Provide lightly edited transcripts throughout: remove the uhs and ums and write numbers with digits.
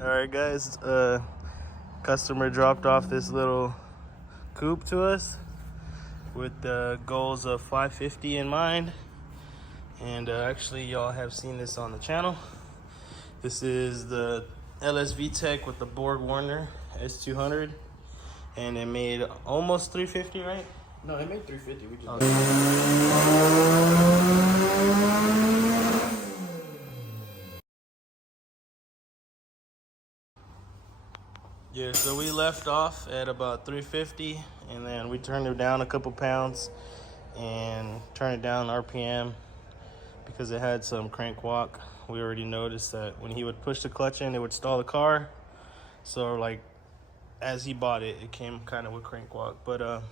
Alright guys, customer dropped off this little coupe to us with the goals of 550 in mind. And actually y'all have seen this on the channel. This is the LS VTEC with the Borg Warner S200. And it made almost 350, right? No, it made 350. We just Yeah, so we left off at about 350 and then we turned it down a couple pounds and turned it down RPM because it had some crank walk. We already noticed that when he would push the clutch in, it would stall the car. So like as he bought it, it came kind of with crank walk. But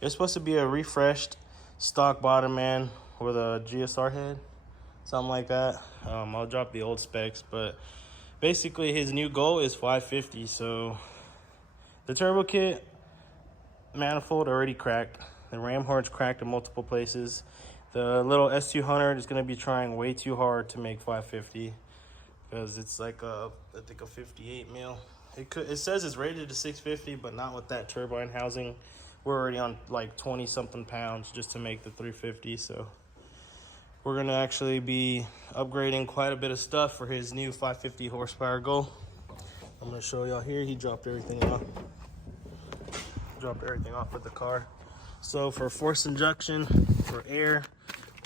it's supposed to be a refreshed stock bottom end with a GSR head, something like that. I'll drop the old specs, but basically his new goal is 550. So the turbo kit manifold already cracked. The ram horn's cracked in multiple places. The little S200 is going to be trying way too hard to make 550 because it's like I think a 58 mil. It says it's rated to 650, but not with that turbine housing. We're already on like 20 something pounds just to make the 350. So we're gonna actually be upgrading quite a bit of stuff for his new 550 horsepower goal. I'm gonna show y'all here. He dropped everything off. With the car. So for force injection for air,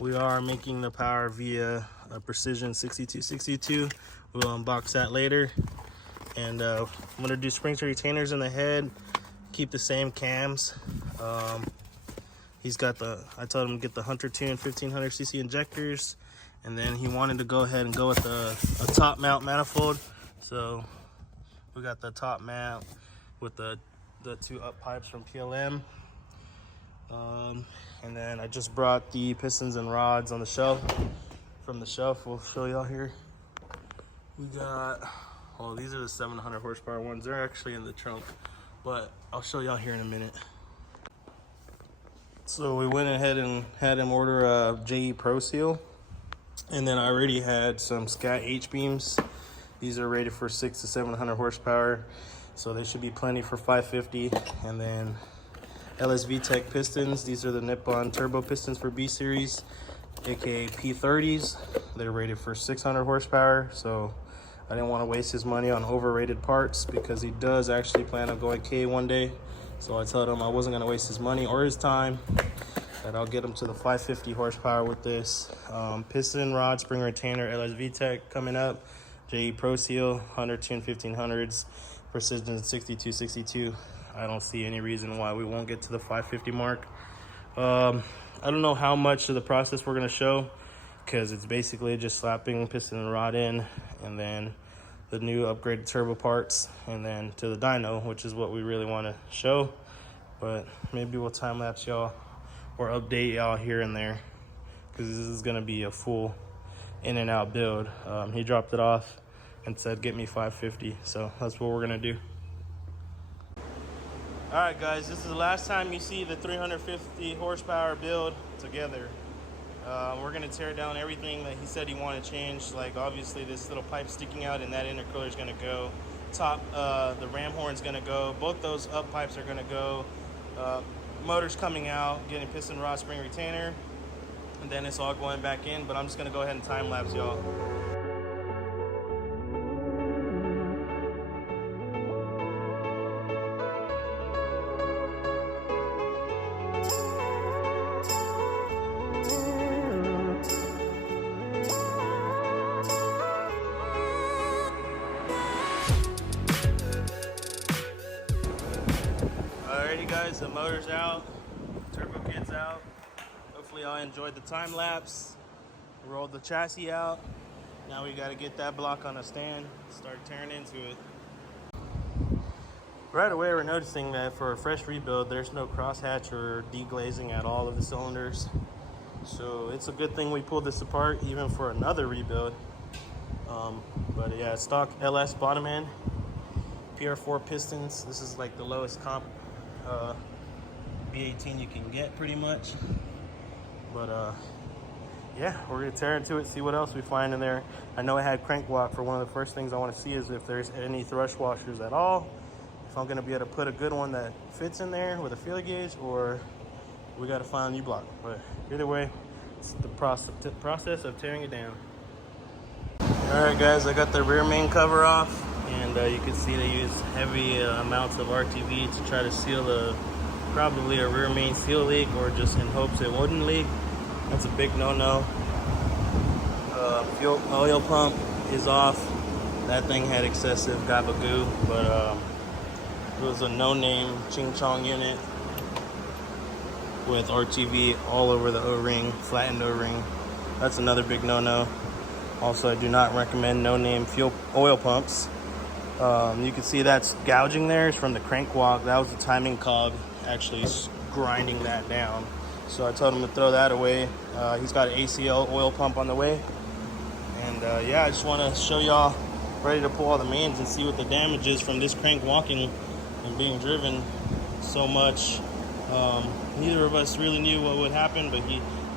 we are making the power via a Precision 6262. We'll unbox that later. And I'm gonna do springs and retainers in the head, keep the same cams. He's got I told him to get the Hunter Tune 1500cc injectors, and then he wanted to go ahead and go with a top mount manifold. So we got the top mount with the two up pipes from PLM. And then I just brought the pistons and rods on the shelf. From the shelf, we'll show y'all here. We got, well, these are the 700 horsepower ones. They're actually in the trunk, but I'll show y'all here in a minute. So we went ahead and had him order a JE Pro Seal. And then I already had some Scat H-beams. These are rated for 600 to 700 horsepower. So they should be plenty for 550. And then LS VTEC pistons. These are the Nippon turbo pistons for B series, aka P30s. They're rated for 600 horsepower. So I didn't want to waste his money on overrated parts because he does actually plan on going K one day. So I told him I wasn't going to waste his money or his time, that I'll get him to the 550 horsepower with this. Piston rod, spring retainer, LS VTEC coming up. JE Pro Seal, Hunter Tune 1500s, Precision 6262. I don't see any reason why we won't get to the 550 mark. I don't know how much of the process we're going to show because it's basically just slapping piston and rod in, and then the new upgraded turbo parts, and then to the dyno, which is what we really want to show. But maybe we'll time lapse y'all or update y'all here and there because this is going to be a full in and out build. He dropped it off and said get me 550, so that's what we're going to do. All right guys, this is the last time you see the 350 horsepower build together. We're gonna tear down everything that he said he wanted changed. Like obviously this little pipe sticking out and that intercooler is gonna go. The ram horn's gonna go. Both those up pipes are gonna go. Motor's coming out, getting piston rod, spring retainer, and then it's all going back in. But I'm just gonna go ahead and time lapse y'all. Alrighty guys, the motor's out, turbo kit's out. Hopefully y'all enjoyed the time lapse. Rolled the chassis out. Now we gotta get that block on a stand, start tearing into it. Right away we're noticing that for a fresh rebuild, there's no crosshatch or deglazing at all of the cylinders. So it's a good thing we pulled this apart even for another rebuild. But yeah, stock LS bottom end, PR4 pistons. This is like the lowest comp B18 you can get pretty much. But yeah, we're gonna tear into it, see what else we find in there. I know I had crank walk for one of the first things I want to see is if there's any thrush washers at all. If I'm gonna be able to put a good one that fits in there with a feeler gauge, or we gotta find a new block. But either way, it's the process of tearing it down. All right, guys, I got the rear main cover off, and you can see they use heavy amounts of RTV to try to seal probably a rear main seal leak, or just in hopes it wouldn't leak. That's a big no-no. Fuel oil pump is off. That thing had excessive gabagoo, but it was a no-name Ching Chong unit with RTV all over the O-ring, flattened O-ring. That's another big no-no. Also, I do not recommend no-name fuel oil pumps. You can see that's gouging there. It's from the crank walk. That was the timing cog actually grinding that down. So I told him to throw that away. He's got an ACL oil pump on the way. And yeah, I just want to show y'all, ready to pull all the mains and see what the damage is from this crank walking and being driven so much. Neither of us really knew what would happen, but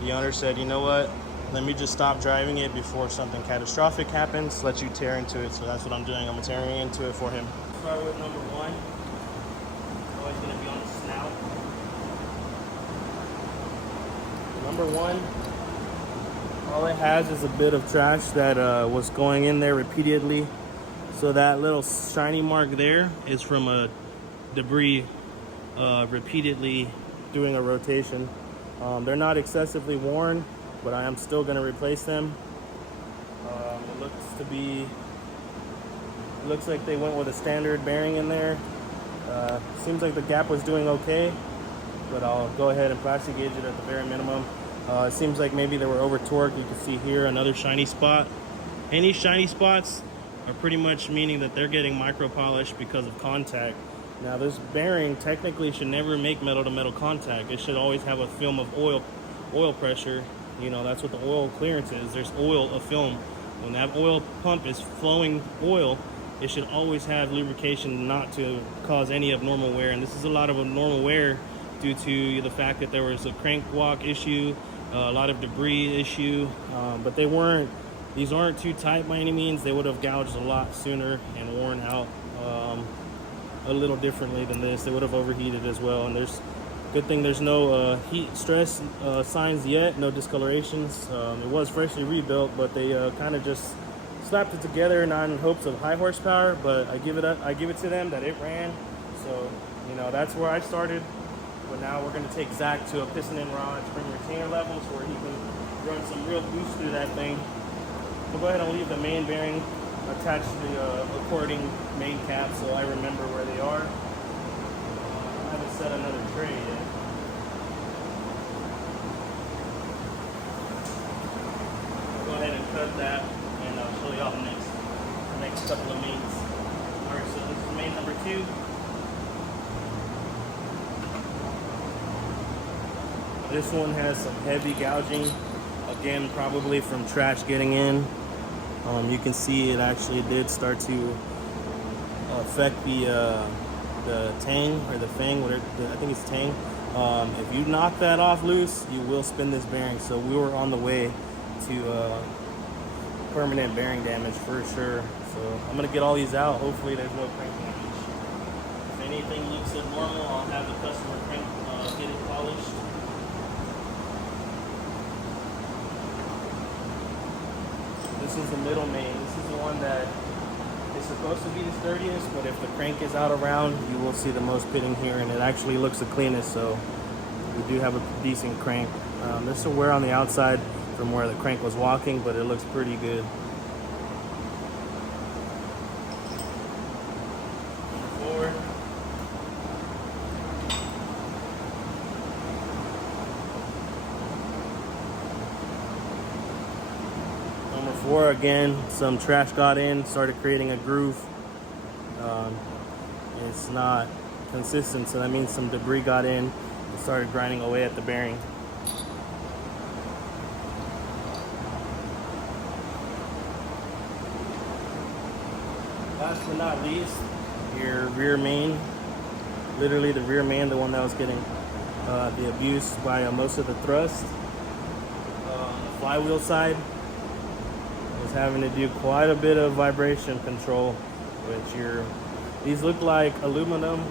the owner said, you know what, let me just stop driving it before something catastrophic happens, let you tear into it. So that's what I'm doing. I'm tearing into it for him. Start with number one. Always going to be on the snout. Number one, all it has is a bit of trash that was going in there repeatedly. So that little shiny mark there is from a debris repeatedly doing a rotation. They're not excessively worn, but I am still going to replace them. It looks like they went with a standard bearing in there. Seems like the gap was doing okay, but I'll go ahead and plastic gauge it at the very minimum. It seems like maybe they were over torqued. You can see here another shiny spot. Any shiny spots are pretty much meaning that they're getting micro polished because of contact. Now this bearing technically should never make metal to metal contact. It should always have a film of oil pressure. You know, that's what the oil clearance is. There's oil, a film. When that oil pump is flowing oil, it should always have lubrication not to cause any abnormal wear. And this is a lot of abnormal wear due to the fact that there was a crank walk issue, a lot of debris issue, but these aren't too tight by any means. They would have gouged a lot sooner and worn out a little differently than this. They would have overheated as well. And good thing there's no heat stress signs yet, no discolorations. It was freshly rebuilt, but they kind of just slapped it together, not in hopes of high horsepower, but I give it to them that it ran. So, you know, that's where I started. But now we're going to take Zach to a piston and rod spring retainer levels where he can run some real boost through that thing. We'll go ahead and leave the main bearing attached to the according main cap so I remember where they are. I haven't set another tray yet. Go ahead and cut that, and I'll show y'all the next couple of mains. Alright, so this is main number 2. This one has some heavy gouging, again probably from trash getting in. You can see it actually did start to affect the tang or the fang, whatever, I think it's tang. If you knock that off loose, you will spin this bearing. So we were on the way to permanent bearing damage for sure. So I'm gonna get all these out. Hopefully there's no crank damage. If anything looks abnormal, I'll have the customer crank get it polished. This is the middle main. This is the one that is supposed to be the sturdiest, but if the crank is out around, you will see the most pitting here, and it actually looks the cleanest, so we do have a decent crank. There's some wear on the outside from where the crank was walking, but it looks pretty good. Number 4. Number 4, again, some trash got in, started creating a groove. It's not consistent, so that means some debris got in and started grinding away at the bearing. Last but not least, your rear main. Literally the rear main, the one that was getting the abuse by most of the thrust. The flywheel side was having to do quite a bit of vibration control, which these look like aluminum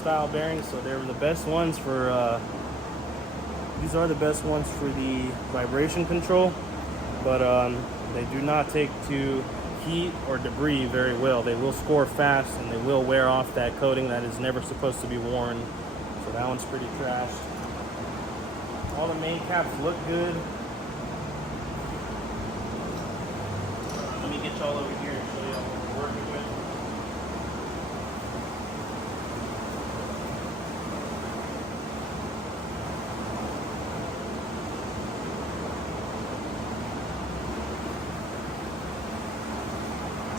style bearings, so they're the best ones for these are the best ones for the vibration control, but they do not take to heat or debris very well. They will score fast and they will wear off that coating that is never supposed to be worn. So that one's pretty trashed. All the main caps look good. Let me get y'all over here and show y'all what we're working with.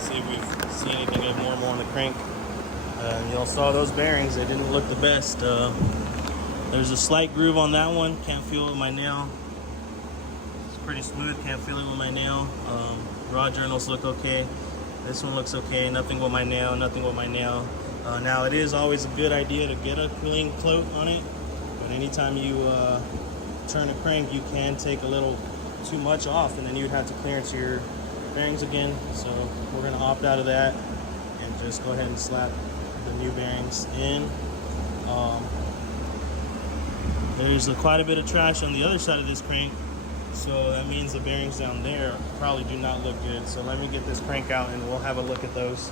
See if we've seen anything abnormal on the crank. Y'all saw those bearings, they didn't look the best. There's a slight groove on that one, can't feel it with my nail. It's pretty smooth, can't feel it with my nail. Raw journals look okay. This one looks okay, nothing with my nail, nothing with my nail. Now it is always a good idea to get a clean coat on it, but anytime you turn a crank, you can take a little too much off and then you'd have to clearance your bearings again. So we're gonna opt out of that and just go ahead and slap the new bearings in. There's quite a bit of trash on the other side of this crank, so that means the bearings down there probably do not look good. So let me get this crank out and we'll have a look at those.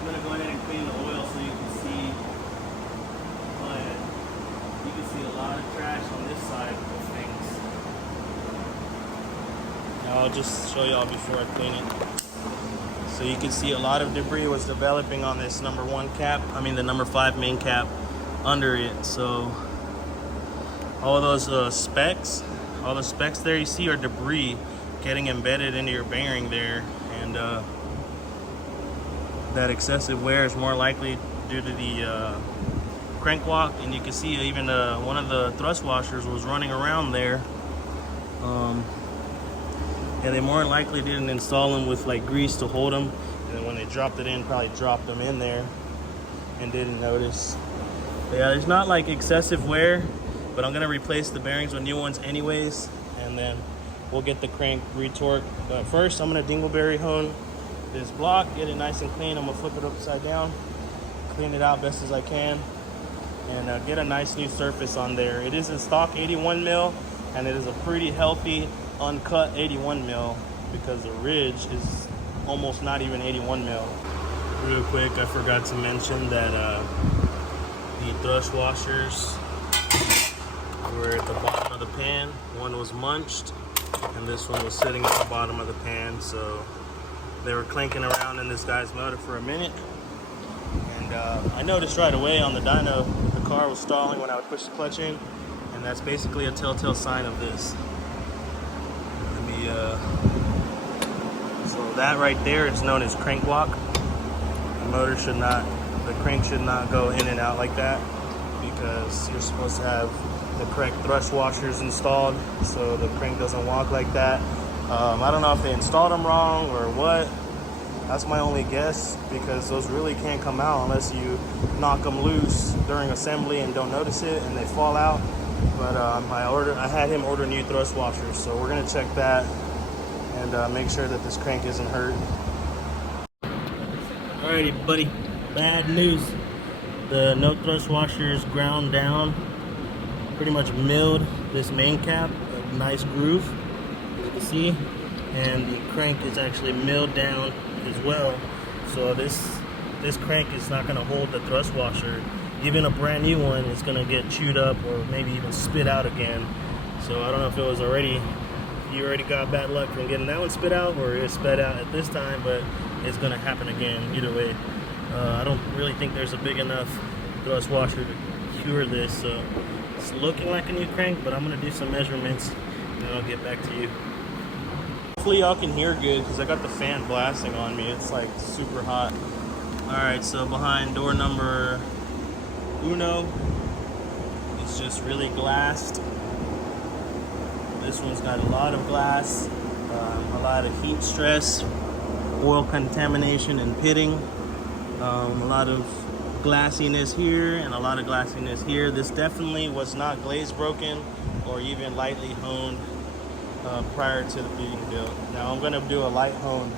I'm gonna go ahead and clean the oil so you can see. You can see a lot of trash on this side of things. Now I'll just show y'all before I clean it. So you can see a lot of debris was developing on this number 1 cap. I mean the number 5 main cap under it. So all those specs, all the specs there you see are debris getting embedded into your bearing there, and that excessive wear is more likely due to the crank walk. And you can see even one of the thrust washers was running around there. And they more likely didn't install them with like grease to hold them, and then when they dropped it in, probably dropped them in there and didn't notice. But yeah, there's not like excessive wear, but I'm gonna replace the bearings with new ones anyways, and then we'll get the crank retorqued. But first I'm gonna dingleberry hone this block, get it nice and clean. I'm gonna flip it upside down, clean it out best as I can, and get a nice new surface on there. It is a stock 81 mil, and it is a pretty healthy uncut 81 mil because the ridge is almost not even 81 mil. Real quick, I forgot to mention that the thrust washers were at the bottom of the pan. One was munched and this one was sitting at the bottom of the pan, so they were clanking around in this guy's motor for a minute. And I noticed right away on the dyno the car was stalling when I would push the clutch in, and that's basically a telltale sign of this. So that right there is known as crank walk. The crank should not go in and out like that, because you're supposed to have the correct thrust washers installed so the crank doesn't walk like that. I don't know if they installed them wrong or what. That's my only guess, because those really can't come out unless you knock them loose during assembly and don't notice it and they fall out. But I had him order new thrust washers, so we're gonna check that and make sure that this crank isn't hurt. Alrighty, buddy, bad news. The no thrust washers ground down, pretty much milled this main cap, a nice groove, as you can see, and the crank is actually milled down as well. So this crank is not gonna hold the thrust washer. Even a brand new one is gonna get chewed up or maybe even spit out again. So I don't know if it was you already got bad luck from getting that one spit out, or it spit out at this time, but it's gonna happen again either way. I don't really think there's a big enough thrust washer to cure this, so it's looking like a new crank, but I'm gonna do some measurements and then I'll get back to you. Hopefully y'all can hear good because I got the fan blasting on me. It's like super hot. Alright, so behind door number uno, it's just really glassed. This one's got a lot of glass, a lot of heat stress, oil contamination and pitting, a lot of glassiness here and a lot of glassiness here. This definitely was not glaze broken or even lightly honed prior to the being built. Now I'm going to do a light hone